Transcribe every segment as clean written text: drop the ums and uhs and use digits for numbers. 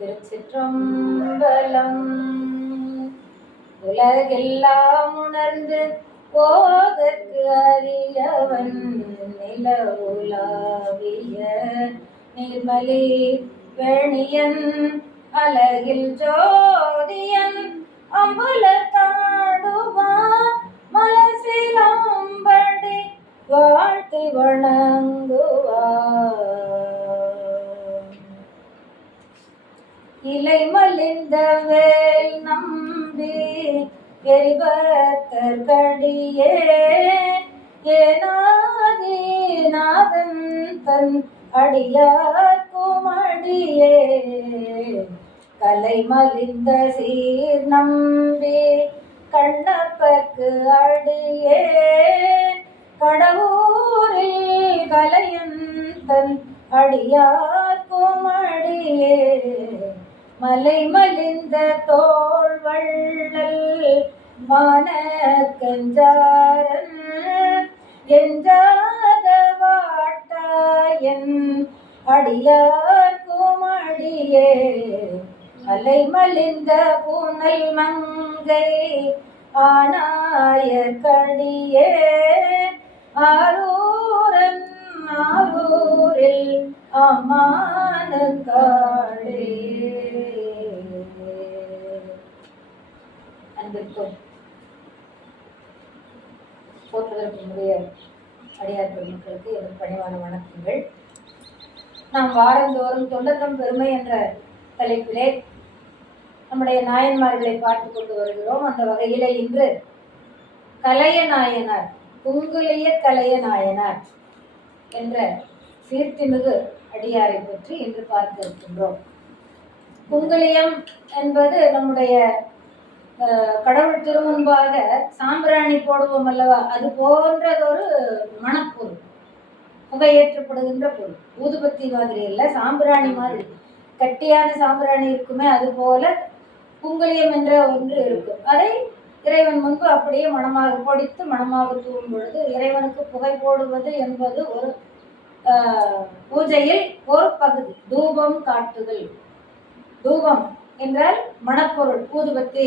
திருச்சிற்றம்பலம். உலகெல்லாம் உணர்ந்து போதற்கு அறியவன் நிலவுலாவிய நிர்மலி வேணியன் அழகில் ஜோதியன் அம்பலத்தாடுவான் மலசிலம்படி வாழ்த்தி வணங்குவார். இலை மலிந்த வேல் நம்பி எரிபத்தற்கடியே ஏனாதிநாதன் தன் அடியார்க்கும் அடியே கலை மலிந்த சீர் நம்பி கண்ணப்பர்க்கு அடியே கடவுரில் கலையன் தன் அடியார்க்கும் அடியே மலை மலிந்த தோள் வள்ளல் மானக்கஞ்சாரன் எஞ்சாத வாட்டாயன் அடியார்க்கும் அடியே மலை மலிந்த பூனல் மங்கை ஆனாயற்கடியே ஆரூரன் ஆரூரில் அம்மானுக்காளே. அன்பிற்கும் போற்றுதற்குரிய அடியார் பெருமக்களுக்கு என் பணிவான வணக்கங்கள். நாம் வாரந்தோறும் தொண்டர்தம் பெருமை என்ற தலைப்பிலே நம்முடைய நாயன்மார்களை பார்த்து கொண்டு வருகிறோம். அந்த வகையிலே இன்று கலைய நாயனார், குங்குலிய கலைய நாயனார் என்ற சீர்த்திமிகு அடியாரை பற்றி இன்று பார்க்க இருக்கின்றோம். குங்குலியம் என்பது நம்முடைய கடவுள் திருமுன்பாக சாம்பிராணி போடுவோம் அல்லவா, அது போன்றதொரு மணப்பொருள், புகையேற்றப்படுகின்ற பொருள். ஊதுபத்தி மாதிரி இல்லை, சாம்பிராணி மாதிரி கட்டியான சாம்பிராணி இருக்குமே, அது போல குங்குலியம் என்ற ஒன்று இருக்கும். அதை இறைவன் முன்பு அப்படியே மணமாக பொடித்து மணமாக தூவும் பொழுது இறைவனுக்கு புகை போடுவது என்பது ஒரு பூஜையில் ஒரு பகுதி. தூபம் காட்டுதல், தூபம் என்றால் மணப்பொருள், ஊதுபத்தி,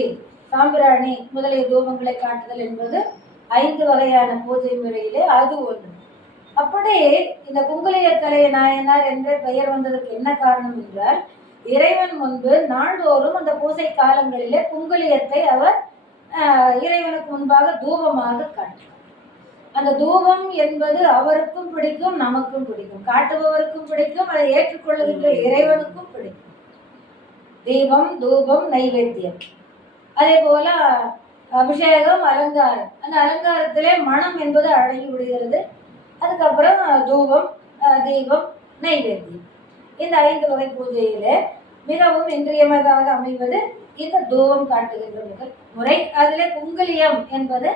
சாம்பிராணி முதலிய தூபங்களை காட்டுதல் என்பது 5 வகையான பூஜை முறையிலே அது ஒன்று. அப்படி இந்த குங்குலிய கலைய நாயனார் என்ற பெயர் வந்ததற்கு என்ன காரணம் என்றால், இறைவன் முன்பு நாள்தோறும் அந்த பூஜை காலங்களிலே குங்குலியத்தை அவர் இறைவனுக்கு முன்பாக தூபமாக காட்டுவார். அந்த தூபம் என்பது அவருக்கும் பிடிக்கும், நமக்கும் பிடிக்கும், காட்டுபவருக்கும் பிடிக்கும், அதை ஏற்றுக்கொள்ளுகின்ற இறைவனுக்கும் பிடிக்கும். தீபம், தூபம், நைவேத்தியம். அதே போல அபிஷேகம், அலங்காரம். அந்த அலங்காரத்திலே மனம் என்பது அடங்கி விடுகிறது. அதுக்கப்புறம் தூபம், தீபம், நைவேத்தியம். இந்த 5 வகை பூஜையிலே மிகவும் இன்றியமையாக அமைவது இந்த தூபம் காட்டுகின்ற முறை. அதிலே குங்குலியம் என்பது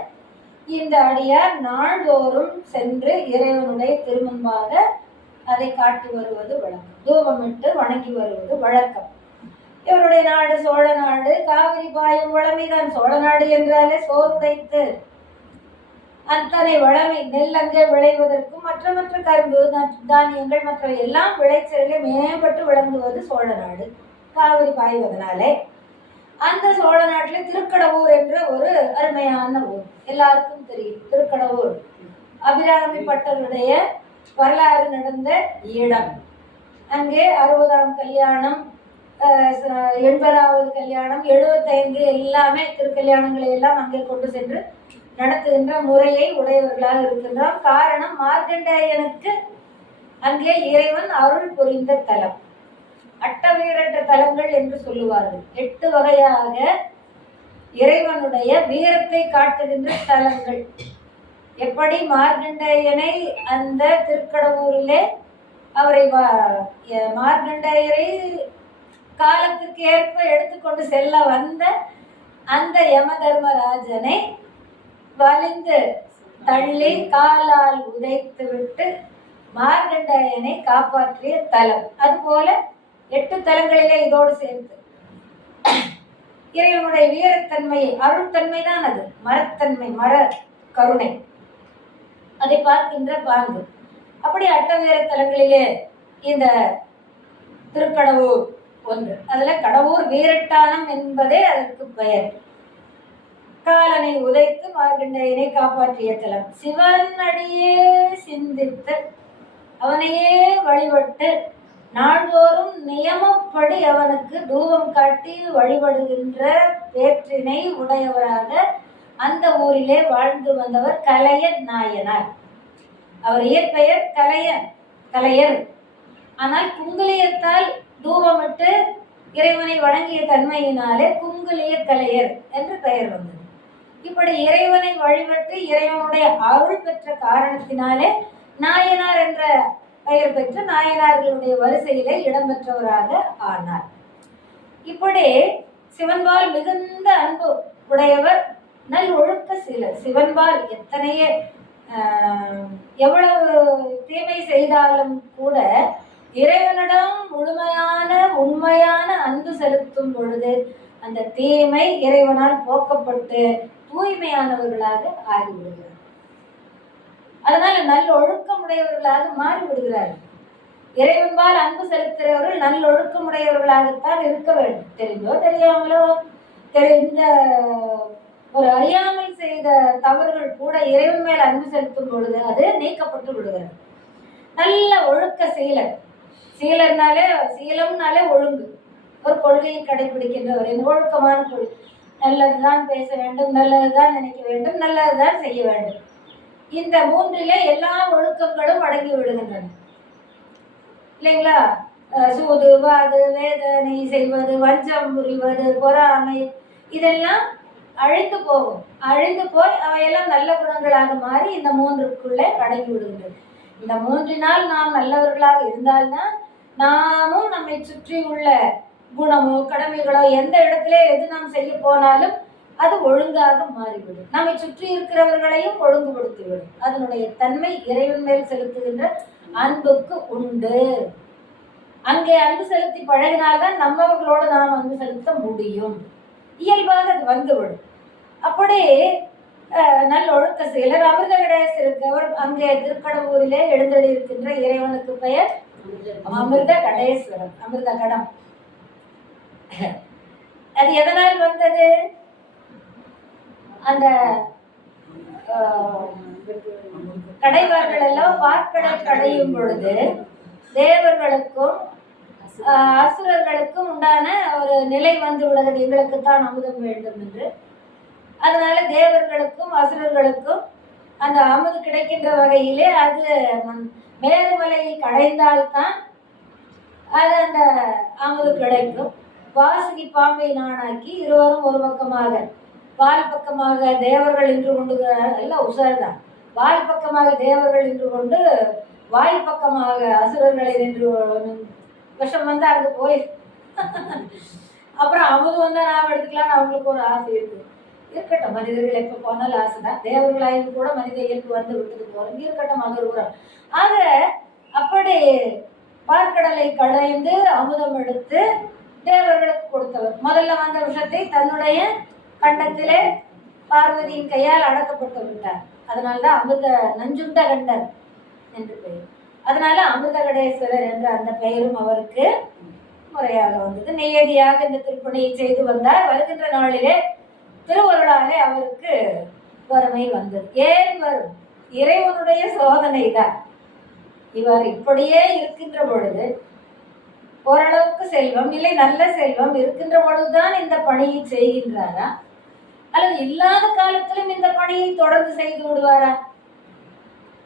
இந்த அடியார் நாள்தோறும் சென்று இறைவனுடைய திருமுன்பாக அதை காட்டி வருவது வழக்கம். தூபமிட்டு வணங்கி வருவது வழக்கம். இவருடைய நாடு சோழ நாடு. காவிரி பாயும் வளமைதான். சோழ நாடு என்றாலே சோறுடைத்து அத்தனை வளமை, நெல் அங்கே விளைவதற்கும் மற்ற கரும்பு, தானியங்கள் மற்ற எல்லாம் விளைச்சலிலே மேம்பட்டு விளங்குவது சோழ நாடு, காவிரி பாய்வதனாலே. அந்த சோழ நாட்டில் திருக்கடவூர் என்ற ஒரு அருமையான ஊர் எல்லாருக்கும் தெரியும். திருக்கடவூர் அபிராமி பட்டருடைய வரலாறு நடந்த இடம். அங்கே 60ஆம் கல்யாணம், 80வது கல்யாணம், 75 எல்லாமே திருக்கல்யாணங்களை எல்லாம் அங்கே கொண்டு சென்று நடத்துகின்ற முறையை உடையவர்களாக இருக்கின்றோம். காரணம், மார்க்கண்டேயனுக்கு அங்கே இறைவன் அருள் புரிந்த தலம். அட்டவீரற்ற தலங்கள் என்று சொல்லுவார்கள். 8 வகையாக இறைவனுடைய வீரத்தை காட்டுகின்ற தலங்கள். எப்படி மார்க்கண்டேயனை அந்த திருக்கடவூரிலே அவரை மார்க்கண்டேயரை காலத்துக்கு ஏற்ப எடுத்துக்கொண்டு செல்ல வந்த அந்த யம தர்மராஜனை வலிந்து தள்ளி காலால் உதைத்து விட்டு மார்க்கண்டேயனை காப்பாற்றிய தலம். அதுபோல 8 தலங்களிலே இதோடு சேர்த்து இறைவனுடைய வீரத்தன்மையை, அருள்தன்மை தான் அது, மரத்தன்மை, மர கருணை, அதை பார்க்கின்ற பாங்கு. அப்படி அட்டவீர தலங்களிலே இந்த திருக்கடவூர் ஒன்று. அதுல கடவுர் வீரட்டானம் என்பதே அதற்கு பெயர். காலனை உதைத்து மார்கண்டேயனை காப்பாற்றிய தலம். சிவன் அடியே சிந்தித்து அவனையே வழிபட்டு நாள்தோறும் நியமப்படி அவனுக்கு தூபம் காட்டி வழிபடுகின்ற பேற்றினை உடையவராக அந்த ஊரிலே வாழ்ந்து வந்தவர் கலையர் நாயனார். அவர் இயற்பெயர் கலையர். ஆனால் குங்குலியத்தால் தூபமிட்டு இறைவனை வணங்கிய தன்மையினாலே குங்குலிய கலையர் என்று பெயர் வந்தது. இப்படி இறைவனை வழிபட்டு இறைவனுடைய அருள் பெற்ற காரணத்தினாலே நாயனார் என்ற பெயர் பெற்று நாயனார்களுடைய வரிசையிலே இடம்பெற்றவராக ஆனார். இப்படி சிவன்பால் மிகுந்த அன்பு உடையவர், நல் ஒழுக்க சீலர். சிவன்பால் எத்தனையே எவ்வளவு தீமை செய்தாலும் கூட இறைவனிடம் முழுமையான உண்மையான அன்பு செலுத்தும் பொழுது அந்த தீமை இறைவனால் போக்கப்பட்டு தூய்மையானவர்களாக ஆகிவிடுகிறார். அதனால நல்ல ஒழுக்கமுடையவர்களாக மாறிவிடுகிறார்கள். இறைவன்பால் அன்பு செலுத்துகிறவர்கள் நல்ல ஒழுக்கமுடையவர்களாகத்தான் இருக்க வேண்டும். தெரிந்தோ தெரியாமலோ தெரிந்த ஒரு அறியாமல் செய்த தவறுகள் கூட இறைவன் மேல் அன்பு செலுத்தும் பொழுது அது நீக்கப்பட்டு விடுகிறது. நல்ல ஒழுக்க சீலர். சீலம்னாலே ஒழுங்கு, ஒரு கொள்கையை கடைபிடிக்கின்றவர். ஒழுக்கமான கொள்கை, நல்லதுதான் பேச வேண்டும், நல்லதுதான் நினைக்க வேண்டும், நல்லதுதான் செய்ய வேண்டும். இந்த மூன்றிலே எல்லா ஒழுக்கங்களும் அடங்கி விடுகின்றன இல்லைங்களா? சூது, வாது, வேதனை செய்வது, வஞ்சம் புரிவது, பொறாமை, இதெல்லாம் அழிந்து போகும். அழிந்து போய் அவையெல்லாம் நல்ல குணங்களாக மாறி இந்த மூன்றுக்குள்ளே அடங்கி விடுகின்றது. இந்த மூன்றினால் நாம் நல்லவர்களாக இருந்தால்தான் நாமும் நம்மை சுற்றி உள்ள குணமோ கடமைகளோ எந்த இடத்துல எது நாம் செய்ய போனாலும் அது ஒழுங்காக மாறிவிடும். நம்மை சுற்றி இருக்கிறவர்களையும் ஒழுங்குபடுத்திவிடும். அதனுடைய தன்மை இறைவன் மேல் செலுத்துகின்ற அன்புக்கு உண்டு. அங்கே அன்பு செலுத்தி பழகினால்தான் நம்மவர்களோடு நாம் அன்பு செலுத்த முடியும். இயல்பாக அது வந்துவிடும். அப்படி நல்ல ஒழுக்க செயலர் அமிர்த கடேசர் இருக்கவர். அங்கே திருக்கடவுரிலே எழுந்தடி இருக்கின்ற இறைவனுக்கு பெயர் அமிர்த கடேஸ்வரர், அமிர்த கடம். அது எதனால் வந்தது? அந்த கடைவார்கள் எல்லாம் பார்க்கடல் கடையும் பொழுது தேவர்களுக்கும் அசுரர்களுக்கும் உண்டான ஒரு நிலை வந்து விடுகிறது, எங்களுக்குத்தான் அமுதம் வேண்டும் என்று. அதனால தேவர்களுக்கும் அசுரர்களுக்கும் அந்த அமுது கிடைக்கின்ற வகையிலே அது மேருமலையை கடைந்தால்தான் அது அந்த அமுது கிடைக்கும். வாசுகி பாம்பை நானாக்கி இருவரும் ஒரு பக்கமாக, வால் பக்கமாக தேவர்கள் நின்று கொண்டு, எல்லாம் உசார்தான், வால் பக்கமாக தேவர்கள் நின்று கொண்டு வாய் பக்கமாக அசுரர்களை நின்று விஷம் வந்து அங்கே போய் அப்புறம் அமுது வந்தால் நாம் எடுத்துக்கலான்னு அவங்களுக்கு ஒரு ஆசை இருக்குது. இருக்கட்டும், மனிதர்கள் எப்போ போனாலும் ஆசை தான். தேவர்களாயும் கூட மனித இயல்பு வந்து விட்டுட்டு போகிறோம், இருக்கட்டும், அது ஒரு உரம். ஆக அப்படி பார்க்கடலை கடைந்து அமுதம் எடுத்து தேவர்களுக்கு கொடுத்தவர். முதல்ல வந்த விஷத்தை தன்னுடைய கண்டத்திலே பார்வதியின் கையால் அடக்கப்பட்டு விட்டார். அதனால்தான் அமிர்த நஞ்சுண்ட கண்டர் என்று பெயர். அதனால அமிர்த கடேஸ்வரர் என்ற அந்த பெயரும் அவருக்கு முறையாக வந்தது. நியதியாக இந்த திருப்பணியை செய்து வந்தார். வருகின்ற நாளிலே திருவருளாலே அவருக்கு வறுமை வந்தது. ஏன் வரும்? இறைவனுடைய சோதனை தான். இவர் இப்படியே இருக்கின்ற பொழுது, ஓரளவுக்கு செல்வம் இல்லை நல்ல செல்வம் இருக்கின்ற பொழுதுதான் இந்த பணியை செய்கின்றாரா, அல்லது இல்லாத காலத்திலும் இந்த பணியை தொடர்ந்து செய்து விடுவாரா?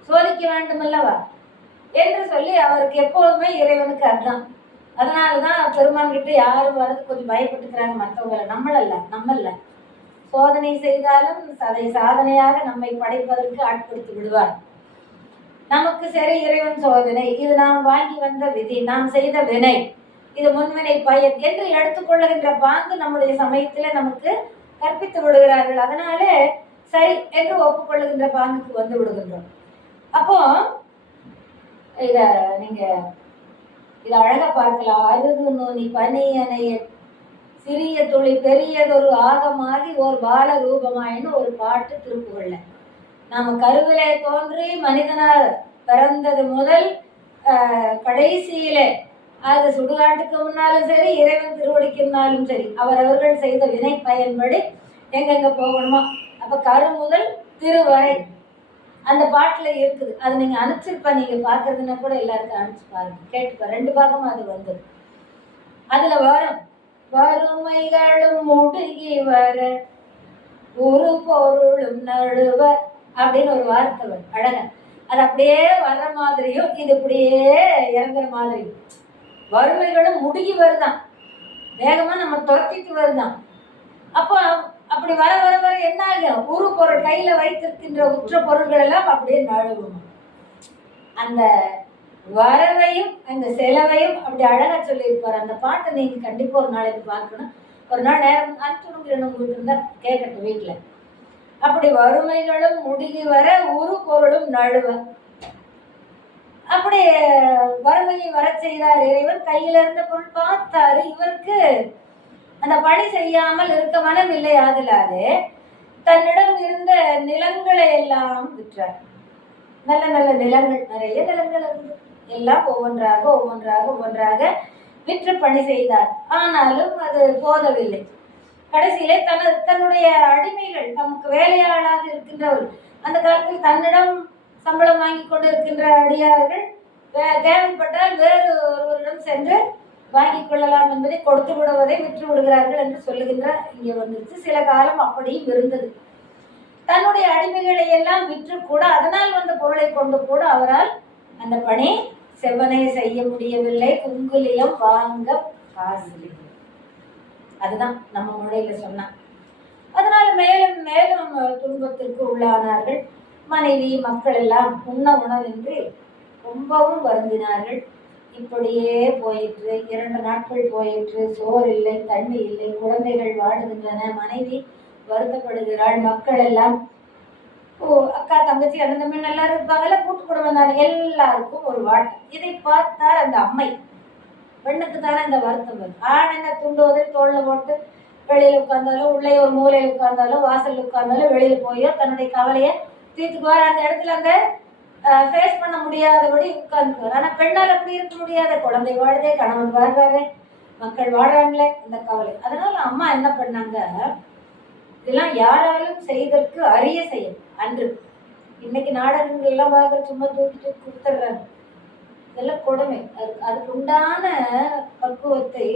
சோதிக்க வேண்டும் அல்லவா என்று சொல்லி அவருக்கு எப்போதுமே இறைவனுக்கு அதுதான். அதனாலதான் பெருமான் கிட்ட யாரும் வரது கொஞ்சம் பயப்பட்டுக்கிறாங்க மற்றவங்களை, நம்மள சோதனை செய்தாலும் அதை சாதனையாக நம்மை படைப்பதற்கு ஆட்படுத்தி விடுவார். நமக்கு சரி, இறைவன் சோதனை, இது நாம் வாங்கி வந்த விதி, நாம் செய்த வினை, இது முன்வினை பயன் என்று எடுத்துக்கொள்ளுகின்ற பாங்கு நம்முடைய சமயத்துல நமக்கு கற்பித்து விடுகிறார்கள். அதனாலே சரி என்று ஒப்புக்கொள்ளுகின்ற பாங்குக்கு வந்து விடுகின்றோம். அப்போ நீங்க இத அழகா பார்க்கலாம். அருகு நுனி பனி அணைய சிறிய துளி பெரியதொரு ஆகமாகி ஓர் பால ரூபமாயின்னு ஒரு பாட்டு திருப்புகள்ல. நாம கருவிலே தோன்றி மனிதனார் பிறந்தது முதல் கடைசியிலே அது சுடுகாட்டுக்கு முன்னாலும் சரி, இறைவன் திருவடிக்கு முன்னாலும் சரி, அவரவர்கள் செய்த வினை பயன்படி எங்கெங்க போகணுமோ. அப்ப கரு முதல் திருவரை அந்த பாட்டுல இருக்குது. அது நீங்க அனுப்பிச்சிருப்பா, நீங்க பாக்குறதுன்னா கூட எல்லாருக்கும் அனுப்பிச்சு பாருங்க, கேட்டுப்பா. 2 பாகமும் அது வந்தது. அதுல வரும் வறுமைகளும் முடுகி வர ஒரு பொருளும் நழுவ அப்படின்னு ஒரு வார்த்தை வரும் அழகா. அது அப்படியே வர்ற மாதிரியும் இது இப்படியே இறங்குற மாதிரியும். வறுமைகளும் முடுகி வருதான், வேகமா நம்ம துரத்திட்டு வருதான். அப்போ அப்படி வர வர வர என்ன ஆகும், ஒரு பொருள் கையில வைத்திருக்கின்ற உற்ற பொருள்கள் எல்லாம் அப்படியே நழுவும். அந்த வரவையும் அந்த செலவையும் அப்படி அழகா சொல்லியிருப்பார். அந்த பாட்டை நீங்க கண்டிப்பா ஒரு நாளைக்கு பார்க்கணும். ஒரு நாள் நேரம் அனுப்பிச்சுடுங்க உங்களுக்கு இருந்தா கேட்கட்டும் வீட்டுல. அப்படி வறுமைகளும் முடுகி வர ஒரு பொருளும் நழுவ, அப்படி வறுமையை வர செய்தார் இறைவன். கையில இருந்த பொருள் பார்த்தாரு, இவருக்கு அந்த பணி செய்யாமல் இருக்க மனம் இல்லை. ஆதலாலே தன்னிடம் இருந்த நிலங்களை எல்லாம் விற்றார். நல்ல நல்ல நிலங்கள், நிறைய நிலங்கள் இருந்து எல்லாம் ஒவ்வொன்றாக ஒவ்வொன்றாக ஒவ்வொன்றாக விற்று பணி செய்தார். ஆனாலும் அது போதவில்லை. கடைசியிலே தன்னுடைய அடிமைகள், தமக்கு வேலையாளாக இருக்கின்றவர், அந்த காலத்தில் தன்னிடம் சம்பளம் வாங்கி கொண்டு இருக்கின்ற அடியார்கள் தேவைப்பட்டால் வேறு ஒருவரிடம் சென்று வாங்கி கொள்ளலாம் என்பதை கொடுத்து விடுவதை விற்று விடுகிறார்கள் என்று சொல்லுகின்ற இங்கே வந்துருச்சு. சில காலம் அப்படியும் இருந்தது. தன்னுடைய அடிமைகளை எல்லாம் விற்று கூட அதனால் வந்த பொருளை கொண்டு கூட அவரால் அந்த பணி செவ்வனை செய்ய முடியவில்லை. குங்குலியம் வாங்க காசு, அதுதான் நம்ம மொழியில சொன்னா. அதனால மேலும் மேலும் துன்பத்திற்கு உள்ளானார்கள். மனைவி மக்கள் எல்லாம் உண்ண உணவின்றி ரொம்பவும் வருந்தினார்கள். இப்படியே போயிற்று. 2 நாட்கள் போயிற்று. சோறு இல்லை, தண்ணி இல்லை, குழந்தைகள் வாடுகின்றன, மனைவி வருத்தப்படுகிறாள். மக்கள் எல்லாம் அக்கா தங்கச்சி அண்ணன் தம்பி எல்லாரும் இருப்பாங்கல்ல, கூட்டு குடும்பம் தானே, எல்லாருக்கும் ஒரு வாட்டம். இதை பார்த்தார் அந்த அம்மை. பெண்ணுக்கு தானே இந்த வருத்தம் வரும். ஆண் என்ன துண்டு உதவி தோல்ல போட்டு வெளியில உட்கார்ந்தாலும், உள்ளே ஒரு மூலையில் உட்கார்ந்தாலும், வாசல் உட்கார்ந்தாலும், வெளியில போயோ தன்னுடைய கவலையை தீர்த்துக்குவார். அந்த இடத்துல அந்த ஃபேஸ் பண்ண முடியாதபடி உட்கார்ந்துக்குவார். ஆனா பெண்ணால் அப்படி இருக்க முடியாத, குழந்தை வாடுதே, கணவன் வாழ்றாரு, மக்கள் வாடுறாங்களே, இந்த கவலை. அதனால அம்மா என்ன பண்ணாங்க, இதெல்லாம் யாராலும் செய்தற்கு அரிய செயல் அன்று. இன்னைக்கு நாடகங்கள் எல்லாம் பார்க்குற சும்மா தூக்கி தூக்கி கொடுத்துட்றாங்க. இதெல்லாம் கொடுமை. அதுக்கு உண்டான பக்குவத்தை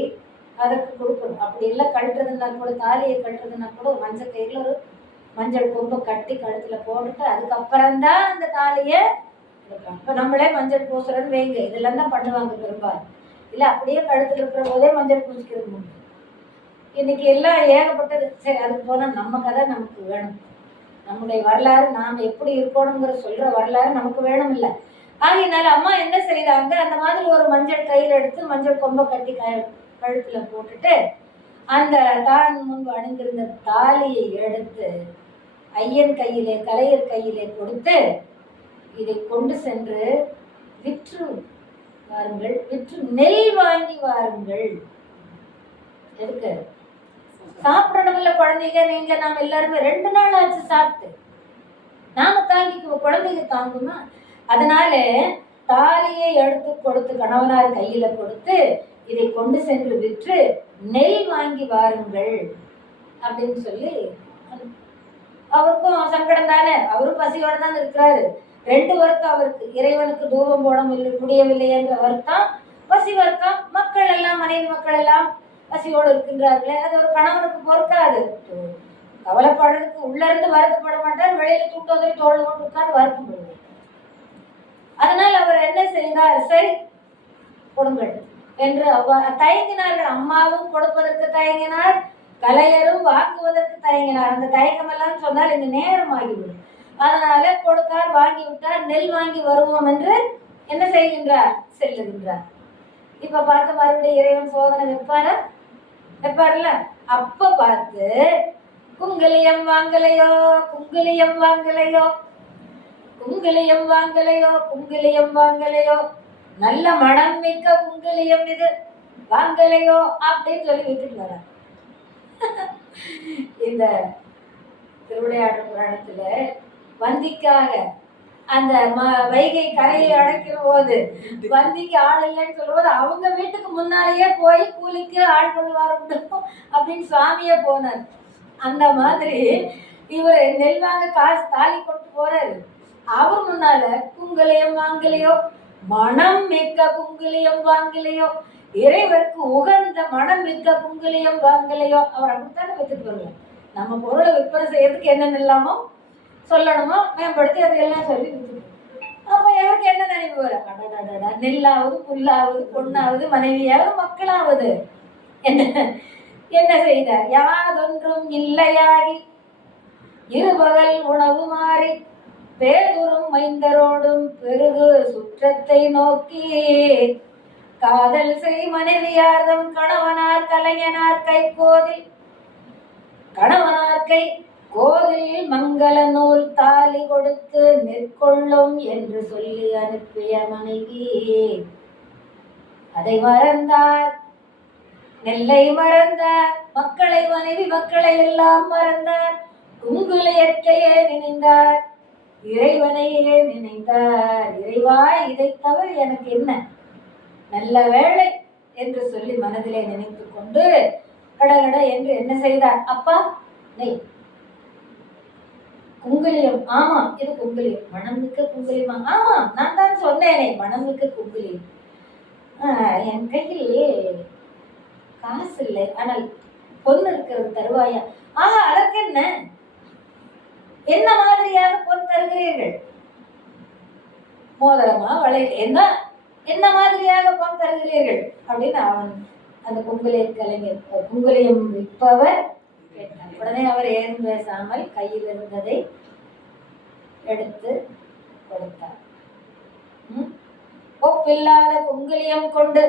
அதற்கு கொடுக்கணும். அப்படி எல்லாம் கட்டுறதுன்னா கூட, தாலியை கட்டுறதுன்னா கூட மஞ்சள் கயிறுல ஒரு மஞ்சள் கொம்பை கட்டி கழுத்துல போட்டுட்டு அதுக்கப்புறம்தான் அந்த தாலியை. இப்போ நம்மளே மஞ்சள் பூசுறன்னு வைங்க, இதெல்லாம் தான் பண்ணுவாங்க பெரும்பாலும். இல்லை அப்படியே கழுத்துல இருக்கிற போதே மஞ்சள் பூசிக்கிறது உண்டு. இன்னைக்கு எல்லாம் ஏகப்பட்டது. சரி, அதுக்கு போனால் நம்ம கதை நமக்கு வேணும். நம்முடைய வரலாறு, நாம் எப்படி இருக்கணுங்கிற சொல்ற வரலாறு நமக்கு வேணும் இல்லை. ஆகையினால அம்மா என்ன செய்தாங்க, அந்த மாதிரி ஒரு மஞ்சள் கயிறு எடுத்து மஞ்சள் கொம்பை கட்டி கழுத்துல போட்டுட்டு அந்த தான் முன்பு அணிந்திருந்த தாலியை எடுத்து ஐயன் கையிலே, கலையர் கையிலே கொடுத்து, இதை கொண்டு சென்று விற்று வாருங்கள், விற்று நெல் வாங்கி வாருங்கள். எதுக்கு? சாப்பிடணும் இல்ல குழந்தைங்க, நீங்க நாம எல்லாருமே 2 நாள் ஆச்சு சாப்பிட்டு, நாம தாங்கிக்குவோம், குழந்தைங்க தாங்குமா? அதனால தாலியை எடுத்து கொடுத்து கணவனார் கையில கொடுத்து, இதை கொண்டு சென்று விற்று நெல் வாங்கி வாருங்கள் அப்படின்னு சொல்லி. அவருக்கும் சங்கடம் தானே, அவரும் பசியோட தான் இருக்கிறாரு. 2 வருத்தம் அவருக்கு. இறைவனுக்கு தூபம் போட முடியவில்லை என்ற வருத்தம், பசி வருத்தம். மக்கள் எல்லாம், மனைவி மக்கள் எல்லாம் பசியோடு இருக்கின்றார்களே, அது ஒரு கணவனுக்கு பொறுக்காது. கவலைப்படுறதுக்கு உள்ள இருந்து வருத்தப்பட மாட்டார், வெளியில தூட்டுவதை தோல் போட்டு உட்கார்ந்து வருத்தப்படுவார். அதனால் அவர் என்ன செய்தார், சரி கொடுங்கள் என்று தயங்கினார்கள். அம்மாவும் கொடுப்பதற்கு தயங்கினார், கலையரும் வாங்குவதற்கு தயங்கினார். அந்த தயக்கம் எல்லாம் சொன்னால் இந்த நேரம் ஆகிவிடும். அதனால கொடுத்தார், வாங்கி விட்டார். நெல் வாங்கி வருவோம் என்று என்ன செய்கின்றார், செல்லுகின்றார். இப்ப பார்த்து மறுபடியும் இறைவன் சோதனை வைப்பார்ல, அப்ப பார்த்து குங்குலியம் வாங்கலையோ, குங்குலியம் வாங்கலையோ, குங்குலியம் வாங்கலையோ, குங்குலியம் வாங்கலையோ, நல்ல மனம் மிக்க குங்குலியம் இது வாங்கலையோ அப்படின்னு சொல்லி விட்டுட்டு வர. இந்த திருவிளையாடல் புராணத்துல வந்திக்காக அந்த வைகை கரையை அடைக்கிற போது வந்திக்கு ஆள் இல்லைன்னு சொல்லும்போது அவங்க வீட்டுக்கு முன்னாலேயே போய் கூலிக்கு ஆள் கொண்டு வரட்டும் அப்படின்னு சுவாமியே போனார். அந்த மாதிரி இவர் நெல் வாங்க காசு தாலி கொண்டு போறாரு. அவர் முன்னால குங்குலியம் வாங்கலையோ, மனம் மிக்க குங்குலியம் வாங்கலையோ, இறைவருக்கு உகந்த மனம் மிக்க குங்குலியம் வாங்கலையோ, அவர் அப்படித்தானே வச்சுட்டு வருவார். நம்ம பொருளை விற்பனை செய்யறதுக்கு என்னென்ன இல்லாமோ சொல்லணுமோ மேம்படுத்தி அதையெல்லாம் சொல்லி வித்துட்டு அப்ப எவருக்கு என்ன நினைவு வரும்? அடடா, நெல்லாவது புல்லாவது பொண்ணாவது மனைவியாவது மக்களாவது என்ன செய்தார்? யாதொன்றும் இல்லையாகி இருபகல் உணவு மாறி பேதுரும் மைந்தரோடும் பெருகு சுற்றத்தை நோக்கி காதல் செய் மனைவியார்தம் கணவனார் கலைஞனார் கை கோதில் கணவனார் கை கோதில் மங்கள நூல் தாலி கொடுத்து நிற்கொள்ளும் என்று சொல்லி அனுப்பிய மனைவி அதை மறந்தார், நெல்லை மறந்தார், மக்களை மனைவி மக்களை எல்லாம் மறந்தார், குங்குலியத்தையே நினைந்தார், இறைவனையே நினைந்தார். இறைவா, இதை தவிர எனக்கு என்ன, நல்ல வேளை என்று சொல்லி மனதிலே நினைத்து கொண்டு கடகட என்று என்ன செய்தார்? அப்பா நெய் குங்குலியம், ஆமா இது குங்குலியம், மணமிக்க குங்குலியமா? ஆமா நான் தான் சொன்னேனே மணமிக்க குங்குலியம். என் கையில் காசு இல்லை, ஆனால் பொண்ணு இருக்கிறது தருவாயா? ஆஹா, அதற்கு என்ன, என்ன மாதிரியாக பொன் தருகிறீர்கள்? மோதிரமா வளையல், என்ன மாதிரியாக பொன் தருகிறீர்கள் அப்படின்னு அவன் அந்த குங்குலிய கலைஞர் குங்குலியம் விற்பவர் கேட்டார். உடனே அவர் ஏதும் பேசாமல் கையில் இருந்ததை எடுத்து கொடுத்தார். ஒப்பில்லாத குங்குலியம் கொண்டு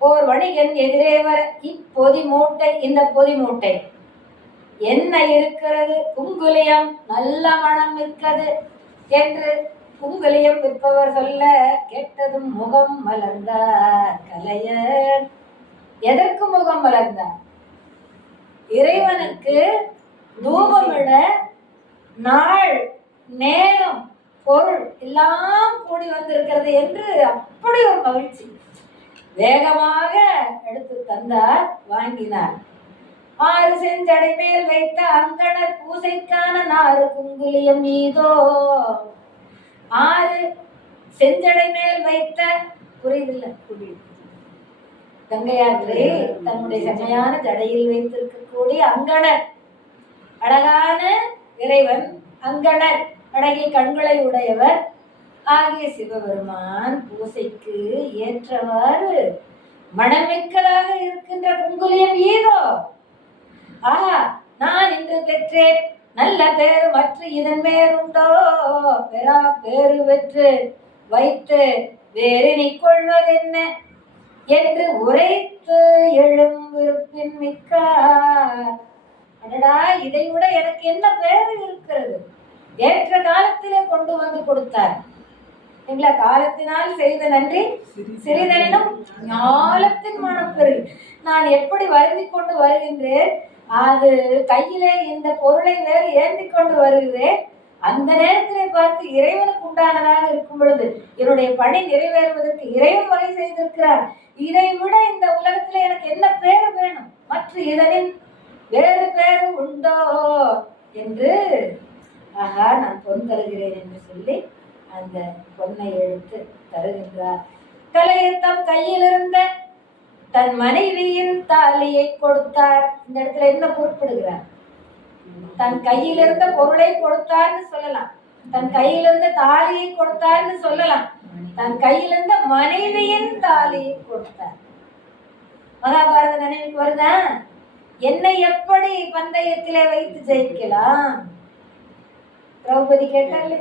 ஓர் வணிகன் எதிரே வர இப்பொதி மூட்டை, இந்த பொதி மூட்டை என்ன இருக்கிறது? குங்குலியம் நல்ல மனம் மிக்கது என்று குங்குலியம் விற்பவர் சொல்ல கேட்டதும் முகம் மலர்ந்தார் கலையர். எதற்கு முகம் மலர்ந்தார்? இறைவனுக்கு தூபமிட நாள் நேரம் பொருள் எல்லாம் கூடி வந்திருக்கிறது என்று அப்படி ஒரு மகிழ்ச்சி. வேகமாக எடுத்து தந்தார், வாங்கினார். 6 செஞ்சடை மேல் வைத்த அங்கணர் பூசைக்கான 4 குங்குலியம் மீதோ. 6 செஞ்சடை மேல் வைத்த, புரியுதில்ல, கங்கையாற்றிலே தன்னுடைய செம்மையான ஜடையில் வைத்திருக்கக்கூடிய அங்கணர், அழகான இறைவன் அங்கணர், அழகிய கண்களை உடையவர் ஆகிய சிவபெருமான் பூசைக்கு ஏற்றவாறு மனமிக்கதாக இருக்கின்ற குங்குலியம் ஈதோ. ஆஹா, நான் இன்று பெற்றேன் நல்ல பேரு, மற்ற இதன் மேலுண்டோ? பெறா பேரு பெற்று வைத்து வேறு நீ கொள்வதென்ன என்று உரைத்து எழும் விருப்பின் மிக்கார். அடடா, இதை விட எனக்கு என்ன பேரு இருக்கிறது? ஏற்ற காலத்திலே கொண்டு வந்து கொடுத்தார். காலத்தினால் செய்த நன்றி சிறிதெனும் ஞாலத்தின் மனப்பெரு. நான் எப்படி வருந்தி கொண்டு வருகின்றேன், அது கையிலே இந்த பொருளை வேறு ஏந்தி கொண்டு வருகிறேன். அந்த நேரத்திலே பார்த்து இறைவனுக்கு உண்டானதாக இருக்கும் பொழுது என்னுடைய பணி நிறைவேறுவதற்கு இறைவன் வகை செய்திருக்கிறார். இதை விட இந்த உலகத்துல எனக்கு என்ன பேரு வேணும்? மற்ற இதனில் வேறு பேரு உண்டோ என்று, ஆகா, நான் பொன் தருகிறேன் என்று சொல்லி அந்த பொன்னை எடுத்து தருகின்றார். கலையர் தம் கையில் இருந்த தன் மனைவியின் தாலியை கொடுத்தார். இந்த இடத்துல என்ன பொருட்படுகிறார்? தன் கையில் இருந்த பொருளை கொடுத்தார்னு சொல்லலாம், தன் கையில் இருந்த தாலியை கொடுத்தார்னு சொல்லலாம், தன் கையில் இருந்த மனைவியின் தாலியை கொடுத்தார். மகாபாரத நினைவுக்கு வருதா? என்னை எப்படி பந்தயத்திலே வைத்து ஜெயிக்கலாம்? திரௌபதி கேட்டாலே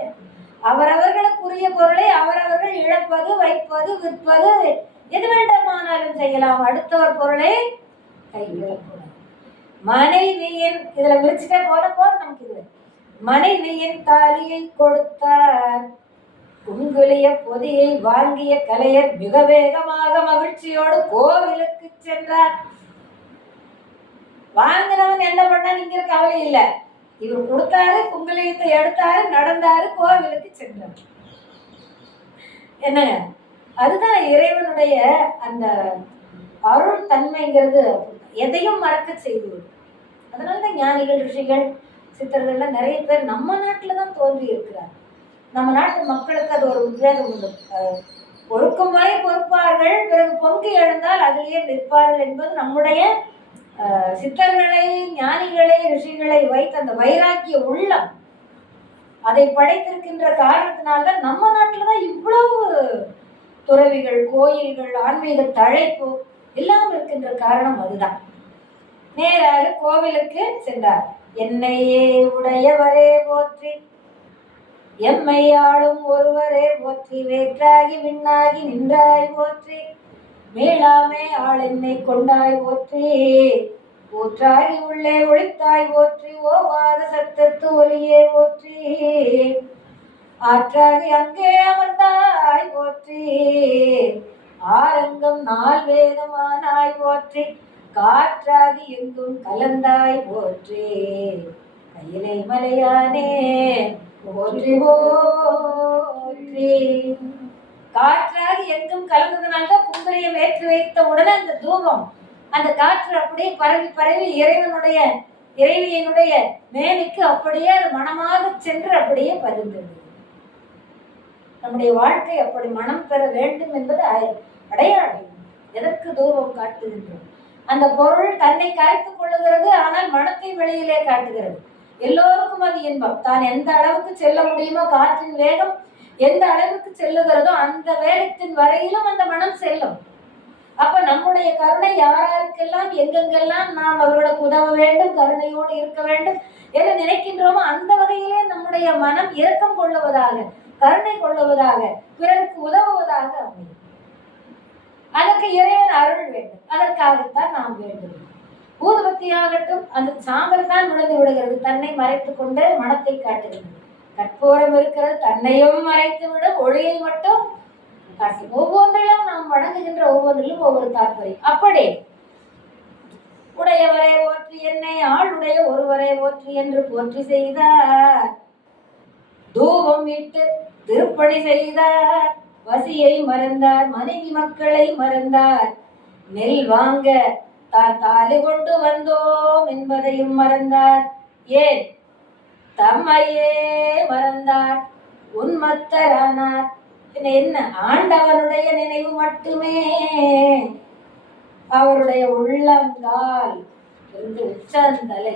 அவரவர்களுக்குரிய பொருளை அவரவர்கள் இழப்பது, வைப்பது, விற்பது, எது வேண்டுமானாலும் செய்யலாம். அடுத்தவர் பொருளை கைவிடக்கூடாது. மனைவியின், இதுல விரிச்சுட்டே போன போது நமக்கு இது மனைவியின் தாலியை கொடுத்தார். குங்குலிய பொதியை வாங்கிய கலையர் மிக வேகமாக மகிழ்ச்சியோடு கோவிலுக்கு சென்றார். வாங்கினவன் என்ன பண்ணான்னு இங்க கவலை இல்லை. இவர் கொடுத்தாரு, குங்குலியத்தை எடுத்தாரு, நடந்தாரு, கோவிலுக்கு சென்றார். என்னங்க, அதுதான் இறைவனுடைய அந்த அருள் தன்மைங்கிறது. எதையும் மறக்க செய்வது. அதனாலதான் ஞானிகள், ரிஷிகள், சித்தர்கள்லாம் நிறைய பேர் நம்ம நாட்டில் தான் தோன்றி இருக்கிறார். நம்ம நாட்டு மக்களுக்கு அது ஒரு உத்வேகம் உண்டு. ஒழுக்கும் வரை பொறுப்பார்கள், பிறகு பொங்கு எழுந்தால் அதிலேயே நிற்பார்கள் என்பது நம்முடைய சித்தர்களை, ஞானிகளை, ரிஷிகளை வைத்த அந்த வைராக்கிய உள்ளம் அதை படைத்திருக்கின்ற காரணத்தினால்தான் நம்ம நாட்டில் தான் இவ்வளவு துறவிகள், கோயில்கள், ஆன்மீக தழைப்பு எல்லாம் இருக்கின்ற காரணம் அதுதான். நேராக கோவிலுக்கு சென்றார். என்னையே உடையவரே போற்றி, எம்மை ஆளும் ஒருவரே போற்றி, வேற்றாகி விண்ணாகி நின்றாய் போற்றி, மேலாமே ஆள் என்னை கொண்டாய் போற்றி, ஊற்றாகி உள்ளே ஒளித்தாய் போற்றி, ஓவாத சத்தத்து ஒலியே போற்றி, ஆற்றாகி அங்கே அமர்ந்தாய் போற்றி, ஆரங்கம் நால் வேதமானாய் போற்றி, காற்றாகி எங்கும் கலந்தாய் போற்றி, கையிலை மலையானே போற்றி போற்றி. காற்றாகி எங்கும் கலந்ததுனால்தான் குங்குலியம் ஏற்றி வைத்த உடனே அந்த தூபம், அந்த காற்று அப்படியே பரவி பரவி இறைவியினுடைய மேனிக்கு அப்படியே அது மனமாக சென்று அப்படியே பதிந்தது. நம்முடைய வாழ்க்கை அப்படி மனம் பெற வேண்டும் என்பது அடையாளம். எதற்கு தூபம் காட்டுகின்றோம்? அந்த பொருள் தன்னை கரைத்துக் கொள்ளுகிறது, ஆனால் மனத்தை வெளியிலே காட்டுகிறது. எல்லோருக்கும் அது இன்பம். தான் எந்த அளவுக்கு செல்ல முடியுமோ, காற்றின் வேகம் எந்த அளவுக்கு செல்லுகிறதோ அந்த வேகத்தின் வரையிலும் அந்த மனம் செல்லும். அப்ப நம்முடைய கருணை யாராருக்கெல்லாம் எங்கெங்கெல்லாம் நாம் அவர்களுக்கு உதவ வேண்டும், கருணையோடு இருக்க வேண்டும் என்று நினைக்கின்றோமோ அந்த வகையிலே நம்முடைய மனம் இரக்கம் கொள்ளுவதாக, கருணை கொள்ளுவதாக, பிறருக்கு உதவுவதாக அமையும். அதற்கு இறைவன் அருள் வேண்டும். அதற்காகத்தான் நாம் வேண்டும். ஊதுபத்தியாகட்டும், அந்த சாம்பல் தான் விழுந்து விடுகிறது, தன்னை மறைத்து கொண்டு மனத்தை காட்டுகிறது. கற்பூரம் இருக்கிறது, தன்னையும் மறைத்து விடும், ஒளியை மட்டும் காட்டி. ஒவ்வொன்றிலும் நாம் வணங்குகின்ற ஒவ்வொன்றிலும் ஒவ்வொரு தாற்பயம். அப்படி உடையவரை போற்றி, என்னை ஆளுடைய ஒருவரை போற்றி என்று போற்றி செய்தார். தூபம் இட்டு திருப்பணி செய்தார். வசியை மறந்தார், மனைவி மக்களை மறந்தார். நெல் வாங்க தான் தாலி கொண்டு வந்தோம் என்பதையும் மறந்தார். ஏன்? தம்மையே மறந்தார், உன்மத்தரானார். என்ன? ஆண்டவனுடைய நினைவு மட்டுமே. அவருடைய உள்ளங்கால் இருந்து உச்சந்தலை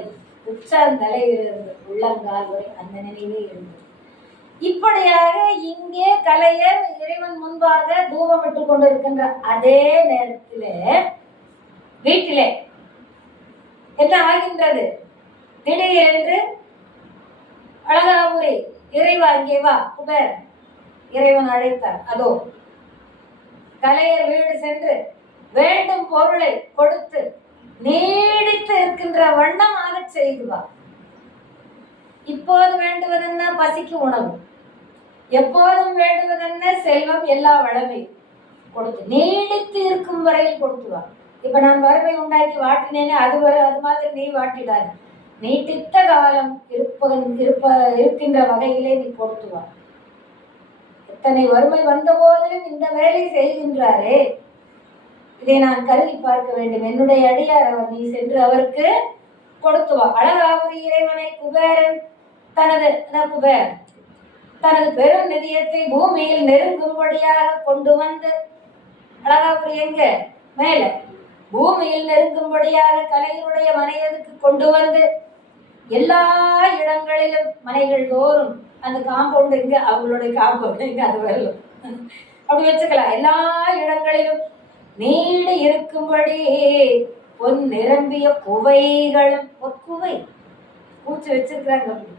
இருந்து உள்ளங்கால் வரை அந்த நினைவே இருந்தது. இப்படியாக இங்கே கலையர் இறைவன் முன்பாக தூபமிட்டு கொண்டிருக்கின்ற அதே நேரத்திலே வீட்டிலே என்ன ஆகின்றது? திடீரென்று அழகாபுரி, இறைவா இங்கே வா, குபேர் இறைவன் அழைத்தார். அதோ கலையர் வீடு சென்று வேண்டும் பொருளை கொடுத்து நீடித்து இருக்கின்ற வண்ணமாக செய்துவா. இப்போது வேண்டுவதென்ன? பசிக்கு உணவு. எப்போதும் வேண்டுவதென்ன? செல்வம், எல்லா வளமையும் கொடுத்து நீடித்து இருக்கும் வரையில் கொடுத்துவா. இப்ப நான் வறுமை உண்டாக்கி வாட்டினேனே, அது மாதிரி நீ வாட்டிடாது. நீட்டித்த காலம் இருக்கின்ற வகையிலே நீ கொடுத்துவா. எத்தனை வறுமை வந்த போதிலும் இந்த வேலை செய்கின்றாரே, இதை நான் கருதி பார்க்க வேண்டும். என்னுடைய அடியார் அவர், நீ சென்று அவருக்கு கொடுத்துவா. அழகாபுரி இறைவனை குபேரன் தனது பெரும் நிதியத்தை பூமியில் நெருங்கும்படியாக கொண்டு வந்து, அழகாபுரி எங்க? மேல. பூமியில் நெருங்கும்படியாக கலையுடைய மனையதுக்கு கொண்டு வந்து எல்லா இடங்களிலும் மனைகள் தோறும் அந்த காம்பவுண்ட் எங்க, அவங்களுடைய காம்பவுண்ட் எங்க, அது வரலும் அப்படி வச்சுக்கலாம். எல்லா இடங்களிலும் நீடு இருக்கும்படி பொன் நிரம்பிய குவைகளும், பொற்குவை பூச்சி வச்சிருக்கிறாங்க.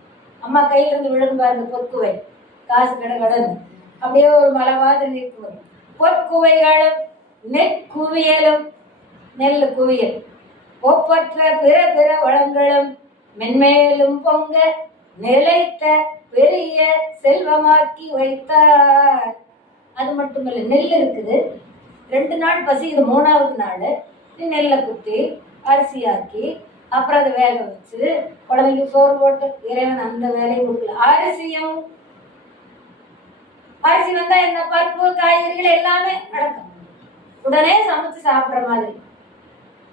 அம்மா கையில இருந்து விழுந்து பாருங்க, பொற்குவை காசு கடன் அப்படியே ஒரு மலவாத நிற்கும். பொற்குவைகளும் நெற்குவியலும், நெல் குவியல், ஒப்பற்ற பிற பிற வளங்களும் மென்மேலும் பொங்க நிலைத்த பெரிய செல்வமாக்கி வைத்தார். அது மட்டுமல்ல, நெல் இருக்குது, 2 நாள் பசி, இது 3வது நாள். நெல்லை குத்தி அரிசியாக்கி அப்புறம் அதை வேக வச்சு குழந்தைக்கு சோறு போட்டு இறைவன் அந்த வேலையை கொடுக்கல. அரிசியும் அரிசி வந்தா என்ன, பருப்பு காய்கறிகள் எல்லாமே அடக்கம், உடனே சமைச்சு சாப்பிட்ற மாதிரி.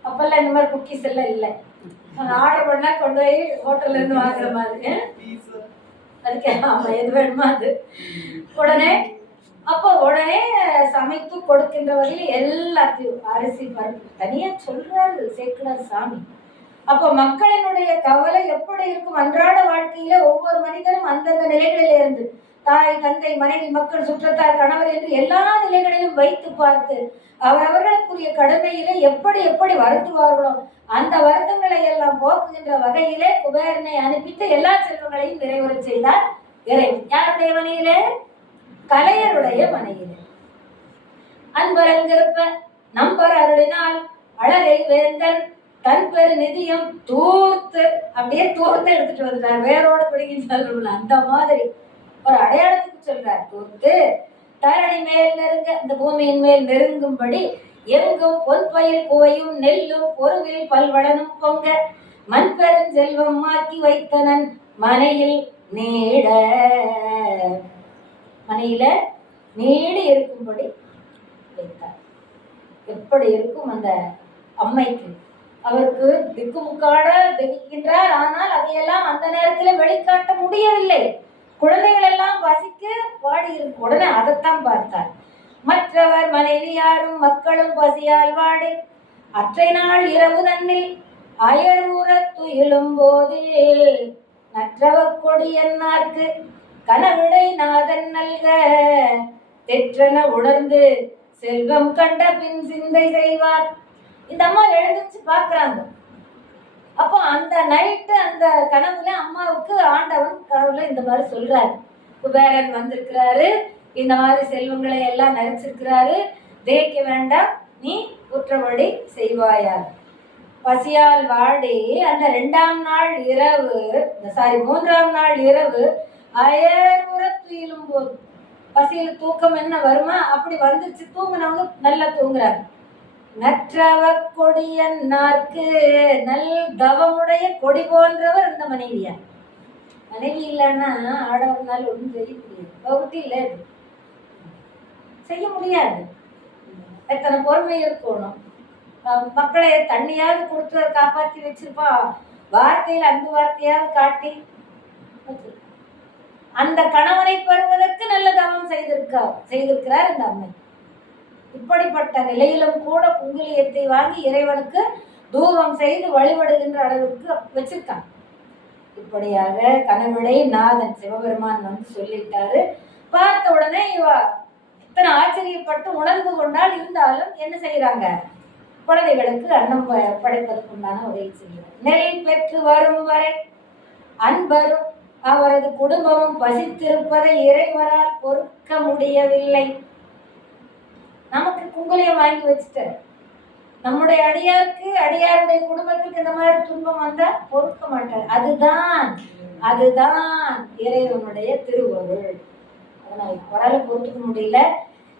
அப்பெல்லாம் இந்த மாதிரி குக்கீஸ் எல்லாம் இல்லை, ஆர்டர் பண்ணா கொண்டு போய் ஹோட்டல்ல இருந்து வாங்குற மாதிரி. அதுக்கு ஆமா எது வேணுமோ அது உடனே. அப்போ உடனே சமைத்து கொடுக்கின்ற வகையில் எல்லாத்தையும் அரிசி பருப்பு தனியா சொல்றாரு சேர்க்கிறார் சாமி. அப்போ மக்களினுடைய கவலை எப்படி இருக்கும்? அன்றாட வாழ்க்கையில ஒவ்வொரு மனிதனும் அந்தந்த நிலைகளில் இருந்து தாய் தந்தை மனைவி மக்கள் சுற்றத்தார் கணவர் என்று எல்லா நிலைகளிலும் வைத்து பார்த்து அவரவர்களுக்குரிய கடமையிலே எப்படி எப்படி வருத்துவார்களோ அந்த வருத்தங்களை எல்லாம் போக்குகின்ற வகையிலே குபேரனை அனுப்பிட்டு எல்லா செல்வங்களையும் நிறைவுற செய்தார் இறைவன். யாருடைய மனையிலே? கலையருடைய மனையிலே. அன்பரங்கிருப்ப நம்பர் அருளினால் அழகை வேந்தன் தன் பெரு நிதியம் தூர்த்து, அப்படியே தூர்த்து எடுத்துட்டு வந்துட்டார், வேரோட பிடிக்கின்ற அந்த மாதிரி ஒரு அடையாளத்துக்கு சொல்றார். தூர்த்து தரணி மேல் நெருங்க, இந்த பூமியின் மேல் நெருங்கும்படி எங்கும் பொன்பயில் குவையும் நெல்லும் பொருவில் பல்வளனும் பொங்க மண் பெருஞ்செல்வம் மாக்கி வைத்தனன் மனையில் நீட, மனையில நீடு இருக்கும்படி வைத்தார். எப்படி இருக்கும் அந்த அம்மைக்கு? அவருக்கு திக்குமுக்காட திகிக்கின்றார். ஆனால் அதையெல்லாம் அந்த நேரத்தில் வெளிக்காட்ட முடியவில்லை. குழந்தைகள் எல்லாம் பசிக்கு வாடி இருக்கு. உடனே அதைத்தான் பார்த்தார். மற்றவர் மனைவி யாரும் மக்களும் பசியால் வாடி அற்றை நாள் இரவு தன்னில் அயர் ஊற துயிலும் போதில் நற்றவ கொடி என்னார்க்கு கனவிடை நாதன் நல்க தெற்றென உணர்ந்து செல்வம் கண்ட பின் சிந்தை செய்வார். இந்த அம்மா எழுந்துச்சு பாக்குறாங்க. அப்போ அந்த நைட்டு அந்த கனவுல அம்மாவுக்கு ஆண்டவன் கனவுல இந்த மாதிரி சொல்றாரு, குபேரன் வந்திருக்கிறாரு, இந்த மாதிரி செல்வங்களை எல்லாம் நிறைச்சிருக்கிறாரு, தேய்க்க வேண்டாம், நீ குற்றப்படி செய்வாயார். பசியால் வாடி அந்த 2ஆம் நாள் இரவு, சாரி 3ஆம் நாள் இரவு அயர்வுற துயிலும் போது, பசியில் தூக்கம் என்ன வருமா அப்படி வந்துருச்சு. தூங்கினவங்க நல்லா தூங்குறாங்க. நற்றவ கொடியன்னார்க்கு நல் தவமுடைய கொடி போன்றவர் அந்த மனைவியா. மனைவி இல்லைன்னா ஆடவர்னால ஒன்றும் செய்ய முடியாது. பகுதி இல்லை, செய்ய முடியாது. எத்தனை பொறுமை இருக்கணும். மக்களை தண்ணியாவது கொடுத்து காப்பாற்றி வச்சிருப்பா, வார்த்தையில் அன்பு வார்த்தையாவது காட்டி அந்த கணவனை பெறுவதற்கு நல்ல தவம் செய்திருக்கிறார் இந்த அம்மை. இப்படிப்பட்ட நிலையிலும் கூட குங்குலியத்தை வாங்கி இறைவனுக்கு தூபம் செய்து வழிபடுகின்ற அளவுக்கு வச்சிருக்காங்க. இப்படியாக கனவிடை நாதன் சிவபெருமான் வந்து சொல்லிட்டாரு. பார்த்த உடனே இவ இத்தனை ஆச்சரியப்பட்டு உணர்ந்து கொண்டால், இருந்தாலும் என்ன செய்யறாங்க? குழந்தைகளுக்கு அன்னம் படைப்பதற்குண்டான உதவி செய்கிறார். நெல் பெற்று வரும் வரை அன்பரும் அவரது குடும்பமும் பசித்திருப்பதை இறைவரால் பொறுக்க முடியவில்லை. நமக்கு குங்குலியம் வாங்கி வச்சுட்டார். நம்முடைய அடியாருக்கு, அடியாருடைய குடும்பத்துக்கு இந்த மாதிரி துன்பம் வந்தா பொறுக்க மாட்டார். அதுதான் இறைவனுடைய திருவருள். அதனால அவரால் பொறுத்துக்க முடியல.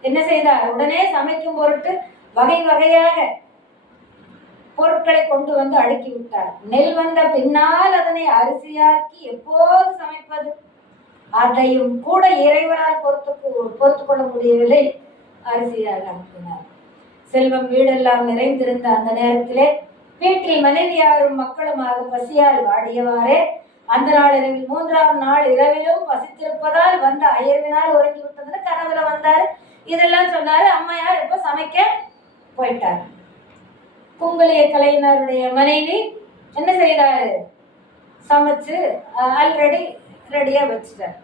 என்ன செய்தார்? உடனே சமைக்கும் பொருட்டு வகை வகையாக பொருட்களை கொண்டு வந்து அடுக்கி விட்டார். நெல் வந்த பின்னால் அதனை அரிசியாக்கி எப்போது சமைப்பது? அதையும் கூட இறைவரால் பொறுத்து கொள்ள முடியவில்லை. அரிசியாக அனுப்பினார். செல்வம் வீடெல்லாம் நிறைந்திருந்த அந்த நேரத்திலே வீட்டில் மனைவியாரும் மக்களுமாக பசியால் வாடியவாறே அந்த நாள் இரவில் 3ஆம் நாள் இரவிலும் பசித்திருப்பதால் வந்த அயர்வினால் உறங்கி விட்டதுன்னு கனவுல வந்தாரு. இதெல்லாம் சொன்னாரு. அம்மையார் இப்ப சமைக்க போயிட்டார். குங்குலிய கலைஞருடைய மனைவி என்ன செய்தாரு? சமைச்சு ஆல்ரெடி ரெடியா வச்சுட்டார்.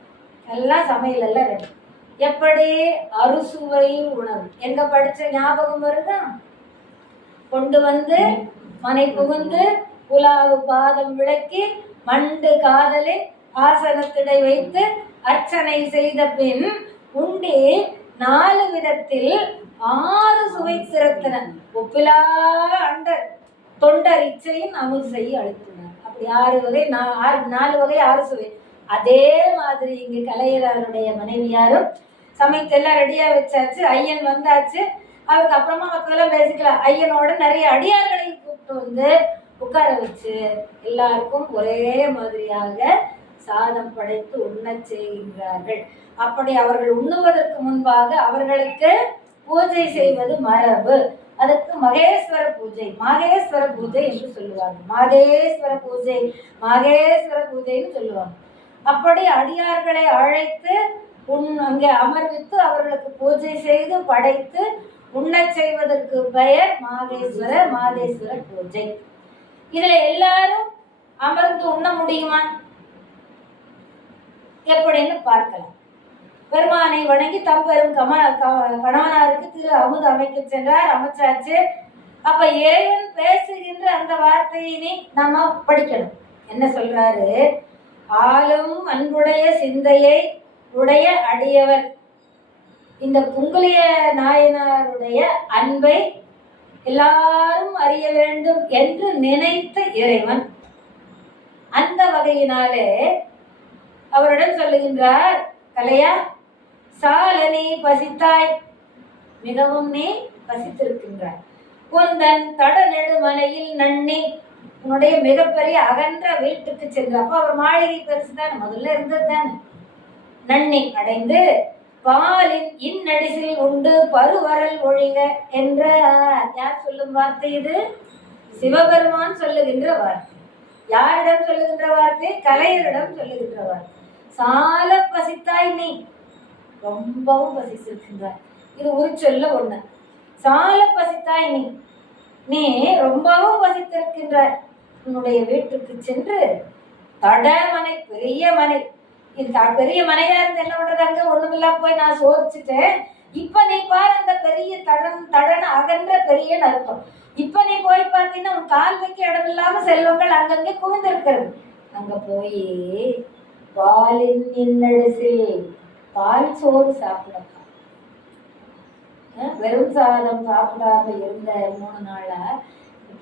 எல்லாம் சமையல் எல்லாம் ரெடி. எப்படி? அறுசுவை உணவு. எங்க படிச்ச ஞாபகம் வருதா? கொண்டு வந்து மனை புகுந்து புலாவு பாதம் விளக்கி மண்டு காதலில் ஆசனத்திடை வைத்து அர்ச்சனை செய்த பின் உண்டி 4 விதத்தில் 6 சுவை சிறத்தன ஒப்பிலா அண்டர் தொண்டர் இச்சையின் அமுது செய்ய அளித்தனர். அப்படி 6 வகை 4 வகை 6 சுவை. அதே மாதிரி இங்கு கலையருடைய மனைவியாரும் சமைத்து எல்லாம் ரெடியா வச்சாச்சு. ஐயன் வந்தாச்சு. அவருக்கு அப்புறமா மற்றதெல்லாம் பேசிக்கலாம். ஐயனோட நிறைய அடியார்களையும் கூப்பிட்டு வந்து உட்கார வச்சு எல்லாருக்கும் ஒரே மாதிரியாக சாதம் படைத்து உண்ணச் செய்கின்றார்கள். அப்படி அவர்கள் உண்ணுவதற்கு முன்பாக அவர்களுக்கு பூஜை செய்வது மரபு. அதற்கு மகேஸ்வர பூஜை, மாகேஸ்வர பூஜை என்று சொல்லுவாங்க. மாதேஸ்வர பூஜை, மாகேஸ்வர பூஜைன்னு சொல்லுவாங்க. அப்படி அடியார்களை அழைத்து அங்கே அமர்வித்து அவர்களுக்கு பூஜை செய்து படைத்து உண்ணச் செய்வதற்கு பெயர் மாதேஸ்வர பூஜை. இதுல எல்லாரும் அமர்ந்து உண்ண முடியுமா எப்படின்னு பார்க்கலாம். பெருமானை வணங்கி தம்பெரும் கணவனாருக்கு திரு அமுது அமைக்க சென்றார். அமைச்சாச்சு. அப்ப இறைவன் பேசுகின்ற அந்த வார்த்தையினை நம்ம படிக்கணும். என்ன சொல்றாரு? ஆளும் அன்புடைய சிந்தையை உடைய அடியவர். இந்த குங்குலிய நாயனாருடைய அன்பை எல்லாரும் அறிய வேண்டும் என்று நினைத்த இறைவன் அந்த வகையினாலே அவரிடம் சொல்லுகின்றார், கலையா சால நீ பசித்தாய், மிகவும் நீ பசித்திருக்கின்றாய். உந்தன் தட நெடுமலையில் நன்னி, உன்னுடைய மிகப்பெரிய அகன்ற வீட்டுக்கு சென்று, அப்ப அவர் மாளிகை பெருசு தானே, முதல்ல இருந்தது தானே. நன்னி அடைந்து பாலின் இன்னடிசில் உண்டு பருவரல் ஒழிக என்ற யார் சொல்லும் வார்த்தை இது? சிவபெருமான் சொல்லுகின்ற வார்த்தை. யாரிடம் சொல்லுகின்ற வார்த்தை? கலையரிடம் சொல்லுகின்ற வார்த்தை. சால பசித்தாய், நீ ரொம்பவும் பசித்திருக்கின்றாய். இது ஒரு சொல்ல ஒண்ணு. சால பசித்தாய், நீ ரொம்பவும் பசித்திருக்கின்றாய். உன்னுடைய வீட்டுக்கு சென்று தடமனை, பெரிய மனை, இது பெரிய மனையா இருந்து என்ன பண்றது? அங்க ஒண்ணுமில்லாம் போய் நான் சோதிச்சுட்டேன். இப்ப நீ பாரு, அந்த பெரிய தடன அகன்ற பெரிய அர்த்தம். இப்ப நீ போய் பார்த்தீங்கன்னா உன் கால் வைக்க இடம் இல்லாம செல்வங்கள் அங்கங்கே குவிந்திருக்கிறது. அங்க போய் பாலின் இன்னடிசில், பால் சோறு சாப்பிடப்பா. வெறும் சாதம் சாப்பிடாம இருந்த 3 நாளா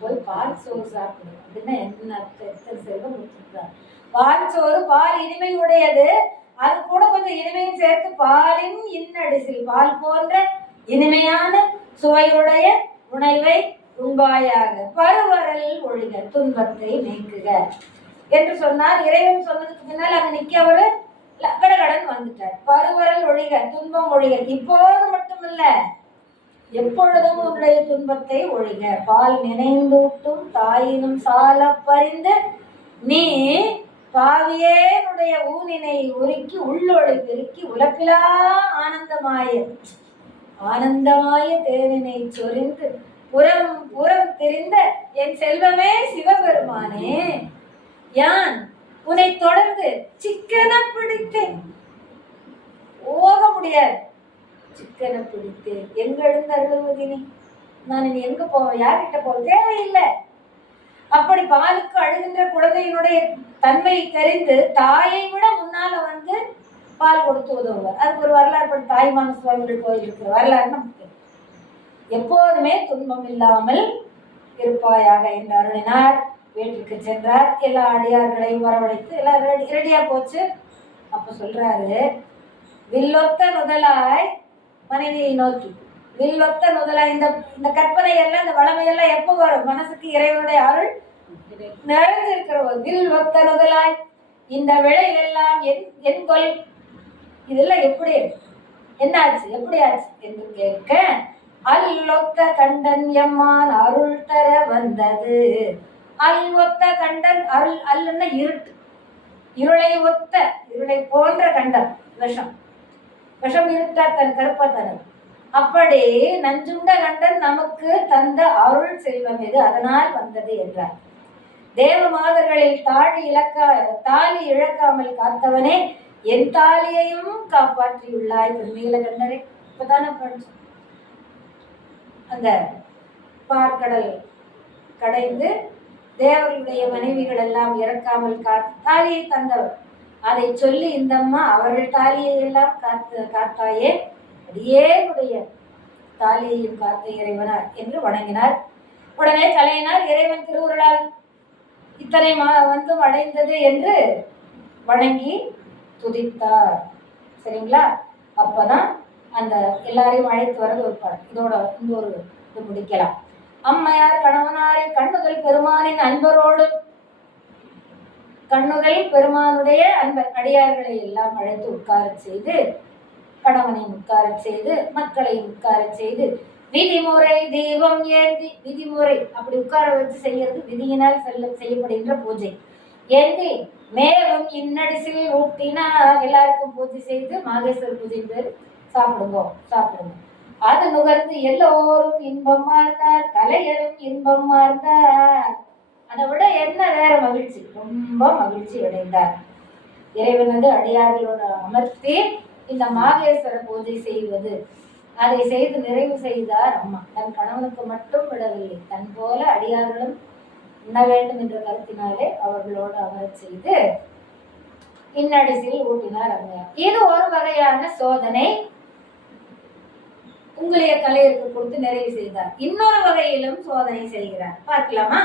போய் பால் சோறு சாப்பிடும் அப்படின்னா என்ன அர்த்தம்? எத்தனை செல்வம் கொடுத்துருக்காரு. பால் சோறு, பால் இனிமை உடையது. அது கூட கொஞ்சம் இனிமையும் சேர்த்து பாலின் இன்னடிசில், பால் போன்ற இனிமையான சுவையுடைய உணவை உண்பாயாக, பருவரல் ஒழிக, துன்பத்தை நீக்குக என்று சொன்னார். இறைவன் சொன்னதுக்கு பின்னால் அங்க நிக்க அவரு கடகடன் வந்துட்டார். பருவரல் ஒழிக, துன்பம் ஒழிக. இப்போது மட்டுமல்ல, எப்பொழுதும் உன்னுடைய துன்பத்தை ஒழிக. பால் நினைந்தூட்டும் தாயினும் சால பறிந்து நீ பாவியேனுடைய ஊனினை உருக்கி உள்ளொளி பெருக்கி உலப்பிலா ஆனந்தமாய தேனினை சொரிந்து புறம் தெரிந்த என் செல்வமே சிவபெருமானே, யான் உன்னை தொடர்ந்து சிக்கன பிடித்தேன். போக முடியாது. சிக்கன பிடித்தேன், எங்க எழுந்து அழுவதினே, நான் இனி எங்க போவேன்? யார்கிட்ட போக தேவையில்லை. அப்படி பாலுக்கு அழுகின்ற குழந்தையினுடைய தன்மை தெரிந்து தாயை விட முன்னால வந்து பால் கொடுத்து உதவுவார். அதுக்கு ஒரு வரலாறு, தாய்மான சுவாமிகள் கோயில் இருக்கிற வரலாறு நமக்கு. எப்போதுமே துன்பம் இல்லாமல் இருப்பாயாக என்று அருளினார். வீட்டுக்கு சென்றார். எல்லா அடியார்களையும் வரவழைத்து எல்லாம் ரெடியா போச்சு. அப்ப சொல்றாரு, வில்லொத்த நுதலாய், மனைவியை நோக்கி வில்லொத்த நுதலாய். இந்த கற்பனை எல்லாம், இந்த வளமையெல்லாம் எப்போ வரும்? மனசுக்கு இறைவனுடைய அருள் நிறைந்திருக்கிற போது. வில் ஒத்த நுதலாய், இந்த விளைவெல்லாம் என் கொல், இதெல்லாம் எப்படி என்னாச்சு, எப்படி ஆச்சு என்று கேட்க, அல்லொத்த கண்டன் எம்மான் அருள் தர வந்தது. அல் ஒத்த கண்டன், அருள், அல்லுன்னா இருட்டு, இருளை ஒத்த, இருளை போன்ற கண்டம், விஷம் இருட்டா தன் கருப்பா தனது. அப்படி நஞ்சுண்ட கண்டன் நமக்கு தந்த அருள் செல்வம் எது, அதனால் வந்தது என்றார். தேவ மாதர்களில் தாலி இழக்காமல் காத்தவனே, என் தாலியையும் காப்பாற்றியுள்ளாய் நீலகண்டரே. இப்பதானே படிச்சோம். அந்த பார்க்கடல் கடைந்து தேவர்களுடைய மனைவிகள் எல்லாம் இறக்காமல் காத்து தாலியை தந்தவர். அதை சொல்லி இந்த அம்மா அவர்கள் தாலியை எல்லாம் காத்தாயே, அடியேனுடைய தாலியையும் காத்த இறைவனார் என்று வணங்கினார். உடனே கலையினார். இறைவன் திருவுருளால் இத்தனை வந்தும் அடைந்தது என்று வணங்கி துதித்தார். சரிங்களா? அப்பதான் அந்த எல்லாரையும் அழைத்து வரது ஒரு பாட்டு. இதோட இன்னொரு இது முடிக்கலாம். அம்மையார் கணவனாரை கண்ணுதல் பெருமானின் அன்பரோடு கண்ணுதல் பெருமானுடைய அன்பர் அடியார்களை எல்லாம் அழைத்து உட்காரச் செய்து, கணவனையும் உட்காரச் செய்து, மக்களையும் உட்காரச் செய்து, விதிமுறை தீபம் ஏந்தி, விதிமுறை அப்படி உட்கார வச்சு செய்யறது விதியினால் செய்யப்படுகின்ற பூஜை. ஏந்தி மேலும் இன்னடிசில் ஊட்டினா எல்லாருக்கும் பூஜை செய்து, மாகேஸ்வரர் பூஜை பேர் சாப்பிடுங்க சாப்பிடுங்க. அது நுகர்ந்து எல்லோரும் இன்பம் மார்ந்தார், கலையரும் இன்பம் மார்ந்தார். அதை விட என்ன வேற மகிழ்ச்சி, ரொம்ப மகிழ்ச்சி அடைந்தார். இறைவனது அடியார்களோடு அமர்த்தி இந்த மாகேஸ்வர பூஜை செய்வது, அதை செய்து நிறைவு செய்தார் அம்மா. தன் கணவனுக்கு மட்டும் விடவில்லை, தன் போல அடியார்களும் உண்ண வேண்டும் என்ற கருத்தினாலே அவர்களோடு அமரச் செய்து இன்னடிசில் ஊட்டினார் அம்மையார். இது ஒரு வகையான சோதனை உங்களைய கலையருக்கு கொடுத்து நிறைவு செய்தார். இன்னொரு வகையிலும் சோதனை செய்கிறார். பார்க்கலாமா?